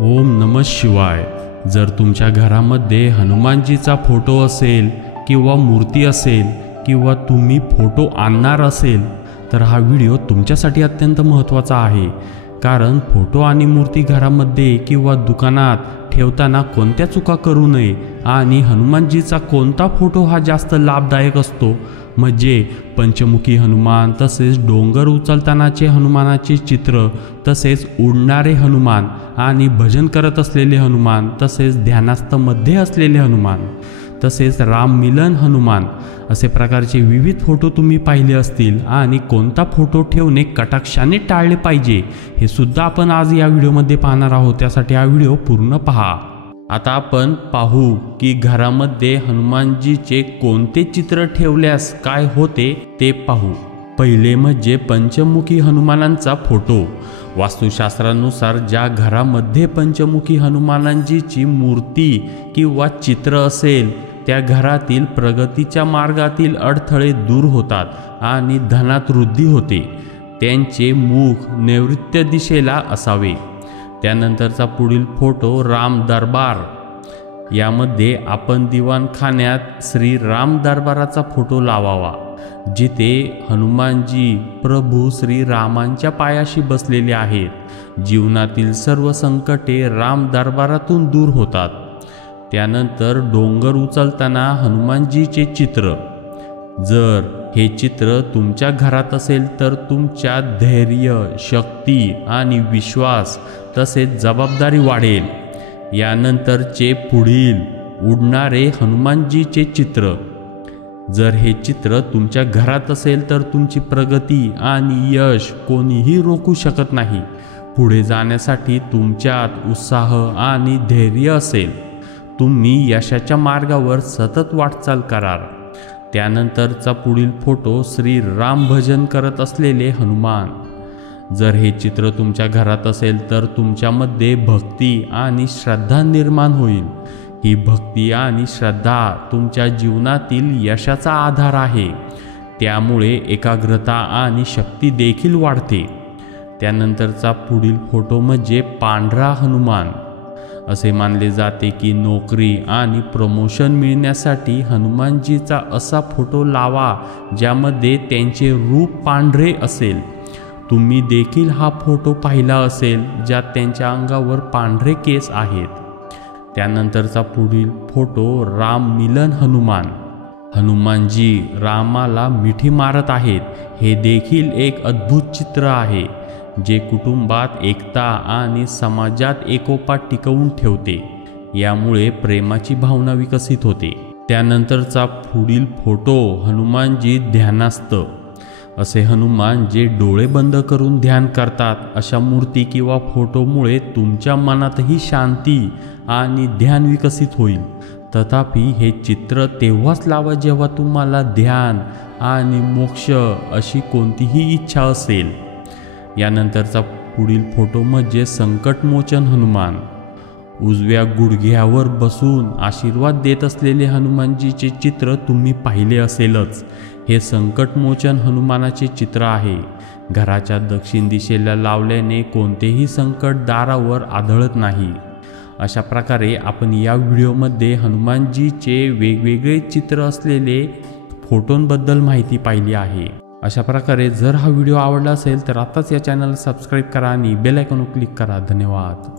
ओम नमः शिवाय। जर तुमच्या घरामध्ये हनुमानजीचा फोटो असेल किंवा मूर्ती असेल किंवा तुम्ही फोटो आणणार असेल तर हा व्हिडिओ तुमच्यासाठी अत्यंत महत्त्वाचा आहे। कारण फोटो आणि मूर्ती घरामध्ये किंवा दुकानात ठेवताना कोणत्या चुका करू नये आणि हनुमानजीचा कोणता फोटो हा जास्त लाभदायक असतो म्हणजे पंचमुखी हनुमान, तसेच डोंगर उचलतानाचे हनुमानाचे चित्र, तसेच उडणारे हनुमान आणि भजन करत असलेले हनुमान, तसेच ध्यानस्थ मध्ये असलेले हनुमान, तसेच राम मिलन हनुमान असे प्रकारचे विविध फोटो तुम्ही पाहिले असतील आणि कोणता फोटो ठेवणे कटाक्षाने टाळले पाहिजे हे सुद्धा आपण आज या व्हिडिओमध्ये पाहणार आहोत। त्यासाठी हा व्हिडिओ पूर्ण पहा। आता आपण पाहू की घरामध्ये हनुमानजीचे कोणते चित्र ठेवल्यास काय होते ते पाहू। पहिले म्हणजे पंचमुखी हनुमानांचा फोटो। वास्तुशास्त्रानुसार ज्या घरामध्ये पंचमुखी हनुमानजीची मूर्ती किंवा चित्र असेल त्या घरातील प्रगतीच्या मार्गातील अडथळे दूर होतात आणि धनात वृद्धी होते। त्यांचे मुख नैऋत्य दिशेला असावे। त्यानंतरचा पुढील फोटो राम दरबार। यामध्ये आपण दिवाणखान्यात श्री राम दरबाराचा फोटो लावावा जिथे हनुमानजी प्रभू श्री रामांच्या पायाशी बसलेले आहेत। जीवनातील सर्व संकटे राम दरबारातून दूर होतात। त्यानंतर डोंगर उचलताना हनुमानजीचे चित्र। जर हे चित्र तुमच्या घरात असेल तर तुमच्या धैर्य, शक्ती आणि विश्वास तसेच जबाबदारी वाढेल। यानंतरचे पुढील उडणारे हनुमानजीचे चित्र। जर हे चित्र तुमच्या घरात असेल तर तुमची प्रगती आणि यश कोणीही रोखू शकत नाही। पुढे जाण्यासाठी तुमच्यात उत्साह आणि धैर्य असेल। तुम्ही यशाच्या मार्गावर सतत वाटचाल कराल। त्यानंतरचा पुढील फोटो श्री राम भजन करत असलेले हनुमान। जर हे चित्र तुमच्या घरात असेल तर तुमच्यामध्ये भक्ती आणि श्रद्धा निर्माण होईल। ही भक्ती आणि श्रद्धा तुमच्या जीवनातील यशाचा आधार आहे। त्यामुळे एकाग्रता आणि शक्ती देखील वाढते। त्यानंतरचा पुढील फोटो म्हणजे पांढरा हनुमान। असे मानले जाते की नोकरी आणि प्रमोशन मिळण्यासाठी हनुमानजीचा असा फोटो लावा ज्यामध्ये त्यांचे रूप पांढरे असेल। तुम्ही देखील हा फोटो पाहिला असेल ज्यात त्यांच्या अंगावर पांढरे केस आहेत। त्यानंतरचा पुढील फोटो राम मिलन हनुमान। हनुमानजी रामाला मिठी मारत आहेत। हे देखील एक अद्भुत चित्र आहे जे कुटुंबात एकता आणि समाजात एकोपा टिकवून ठेवते। यामुळे प्रेमाची भावना विकसित होते। त्यानंतरचा पुढील फोटो हनुमानजी ध्यानस्थ। असे हनुमान जे डोळे बंद करून ध्यान करतात। अशा मूर्ती किंवा फोटोमुळे तुमच्या मनातही शांती आणि ध्यान विकसित होईल। तथापि हे चित्र तेव्हाच लावा जेव्हा तुम्हाला ध्यान आणि मोक्ष अशी कोणतीही इच्छा असेल। यानंतरचा पुढील फोटो म्हणजे संकटमोचन हनुमान। उजव्या गुडघ्यावर बसून आशीर्वाद देत असलेले हनुमानजीचे चित्र तुम्ही पाहिले असेलच। हे संकटमोचन हनुमानाचे चित्र आहे। घराच्या दक्षिण दिशेला लावल्याने कोणतेही संकट दारावर आढळत नाही। अशा प्रकारे आपण या व्हिडिओमध्ये हनुमानजीचे वेगवेगळे चित्र असलेले फोटोंबद्दल माहिती पाहिली आहे। अशा प्रकारे जर हा व्हिडिओ आवडला असेल तर आताच या चॅनलला सबस्क्राईब करा आणि बेल आयकॉनवर क्लिक करा। धन्यवाद।